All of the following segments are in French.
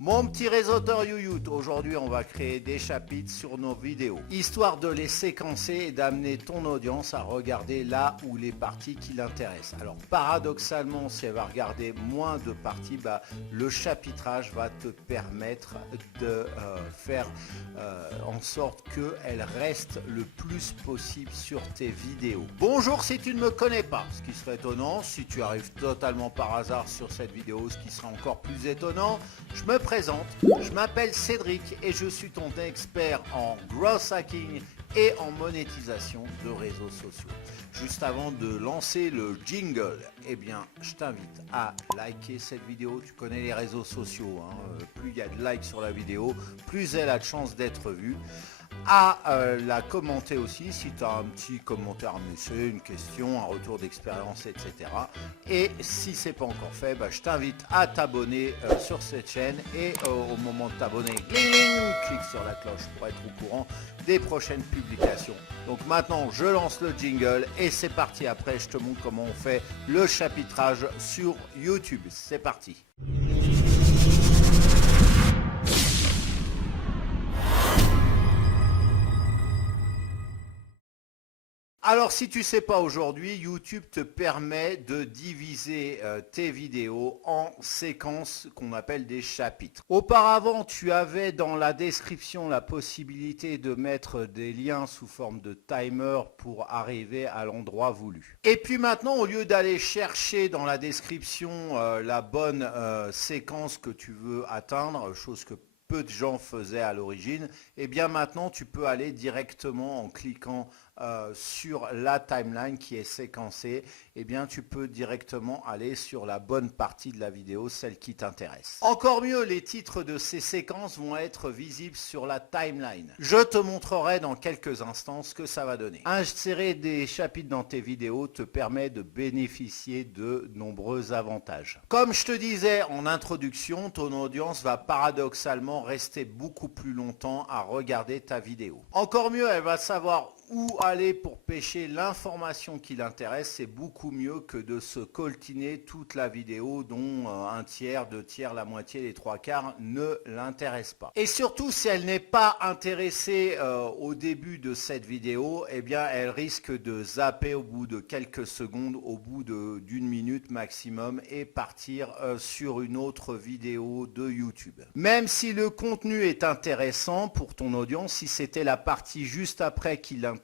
Mon petit réseauteur YouYout, aujourd'hui on va créer des chapitres sur nos vidéos, histoire de les séquencer et d'amener ton audience à regarder là où les parties qui l'intéressent. Alors paradoxalement, si elle va regarder moins de parties, le chapitrage va te permettre de faire en sorte qu'elle reste le plus possible sur tes vidéos. Bonjour si tu ne me connais pas, ce qui serait étonnant, si tu arrives totalement par hasard sur cette vidéo, ce qui sera encore plus étonnant, je me présente, je m'appelle Cédric et je suis ton expert en growth hacking et en monétisation de réseaux sociaux. Juste avant de lancer le jingle, je t'invite à liker cette vidéo. Tu connais les réseaux sociaux, plus il y a de likes sur la vidéo, plus elle a de chances d'être vue. À la commenter aussi si tu as un petit commentaire à me laisser, une question, un retour d'expérience, etc. Et si ce n'est pas encore fait, je t'invite à t'abonner sur cette chaîne et au moment de t'abonner, clique sur la cloche pour être au courant des prochaines publications. Donc maintenant je lance le jingle et c'est parti. Après je te montre comment on fait le chapitrage sur YouTube. C'est parti. Alors si tu ne sais pas aujourd'hui, YouTube te permet de diviser tes vidéos en séquences qu'on appelle des chapitres. Auparavant, tu avais dans la description la possibilité de mettre des liens sous forme de timer pour arriver à l'endroit voulu. Et puis maintenant, au lieu d'aller chercher dans la description la bonne séquence que tu veux atteindre, chose que peu de gens faisaient à l'origine, maintenant tu peux aller directement en cliquant sur la timeline qui est séquencée, tu peux directement aller sur la bonne partie de la vidéo, celle qui t'intéresse. Encore mieux, les titres de ces séquences vont être visibles sur la timeline. Je te montrerai dans quelques instants ce que ça va donner. Insérer des chapitres dans tes vidéos te permet de bénéficier de nombreux avantages. Comme je te disais en introduction, ton audience va paradoxalement rester beaucoup plus longtemps à regarder ta vidéo. Encore mieux, elle va savoir où aller pour pêcher l'information qui l'intéresse. C'est beaucoup mieux que de se coltiner toute la vidéo dont un tiers, deux tiers, la moitié, les trois quarts ne l'intéressent pas. Et surtout, si elle n'est pas intéressée au début de cette vidéo, elle risque de zapper au bout de quelques secondes, au bout d'une minute maximum et partir sur une autre vidéo de YouTube. Même si le contenu est intéressant pour ton audience, si c'était la partie juste après qui l'intéressait,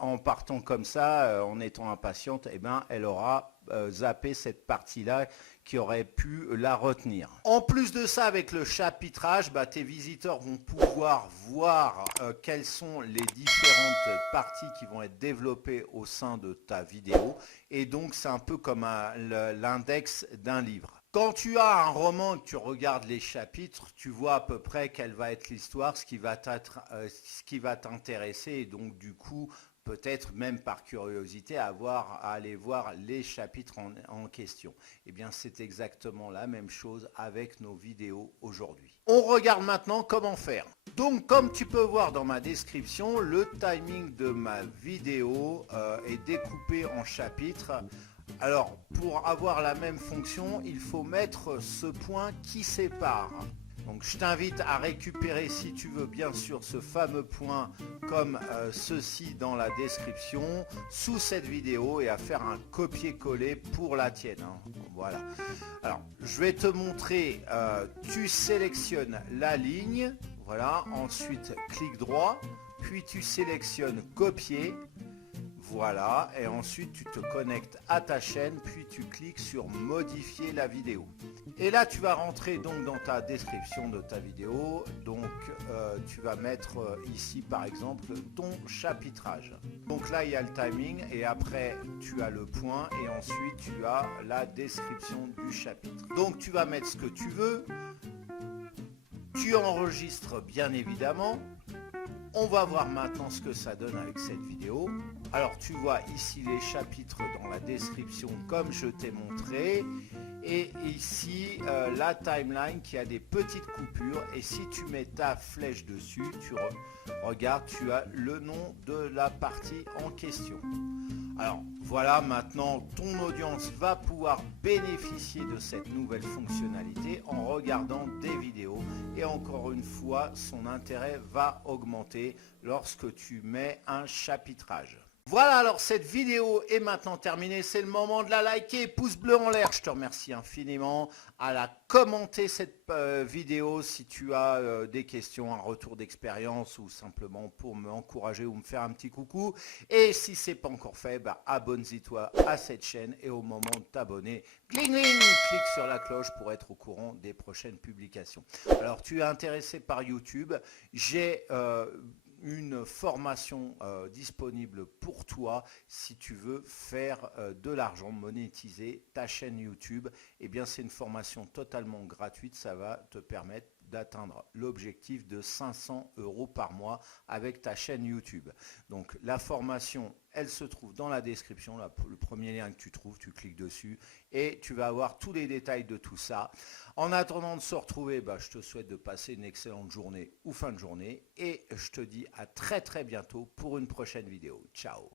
en partant comme ça, en étant impatiente, elle aura zappé cette partie-là qui aurait pu la retenir. En plus de ça, avec le chapitrage, tes visiteurs vont pouvoir voir quelles sont les différentes parties qui vont être développées au sein de ta vidéo. Et donc, c'est un peu comme l'index d'un livre. Quand tu as un roman et que tu regardes les chapitres, tu vois à peu près quelle va être l'histoire, ce qui va t'intéresser et donc du coup, peut-être même par curiosité, à aller voir les chapitres en question. C'est exactement la même chose avec nos vidéos aujourd'hui. On regarde maintenant comment faire. Donc comme tu peux voir dans ma description, le timing de ma vidéo est découpé en chapitres. Alors, pour avoir la même fonction, il faut mettre ce point qui sépare. Donc, je t'invite à récupérer, si tu veux, bien sûr, ce fameux point comme ceci dans la description, sous cette vidéo, et à faire un copier-coller pour la tienne. Voilà. Alors, je vais te montrer, tu sélectionnes la ligne, voilà, ensuite, clic droit, puis tu sélectionnes copier. Voilà, et ensuite tu te connectes à ta chaîne, puis tu cliques sur modifier la vidéo. Et là tu vas rentrer donc dans ta description de ta vidéo, donc tu vas mettre ici par exemple ton chapitrage. Donc là il y a le timing et après tu as le point et ensuite tu as la description du chapitre. Donc tu vas mettre ce que tu veux, tu enregistres bien évidemment. On va voir maintenant ce que ça donne avec cette vidéo. Alors tu vois ici les chapitres dans la description comme je t'ai montré. Et ici la timeline qui a des petites coupures. Et si tu mets ta flèche dessus, regarde, tu as le nom de la partie en question. Alors Voilà, maintenant ton audience va pouvoir bénéficier de cette nouvelle fonctionnalité en regardant des vidéos et encore une fois, son intérêt va augmenter lorsque tu mets un chapitrage. Voilà, alors cette vidéo est maintenant terminée, c'est le moment de la liker, pouce bleu en l'air, je te remercie infiniment, à la commenter cette vidéo si tu as des questions, un retour d'expérience ou simplement pour m'encourager ou me faire un petit coucou. Et si ce n'est pas encore fait, bah, abonne-toi à cette chaîne et au moment de t'abonner, clique sur la cloche pour être au courant des prochaines publications. Alors tu es intéressé par YouTube, j'ai une formation disponible pour toi si tu veux faire de l'argent, monétiser ta chaîne YouTube. Eh bien, c'est une formation totalement gratuite. Ça va te permettre d'atteindre l'objectif de 500 € par mois avec ta chaîne YouTube. Donc, la formation, elle se trouve dans la description. Le premier lien que tu trouves, tu cliques dessus et tu vas avoir tous les détails de tout ça. En attendant de se retrouver, je te souhaite de passer une excellente journée ou fin de journée et je te dis à très bientôt pour une prochaine vidéo. Ciao!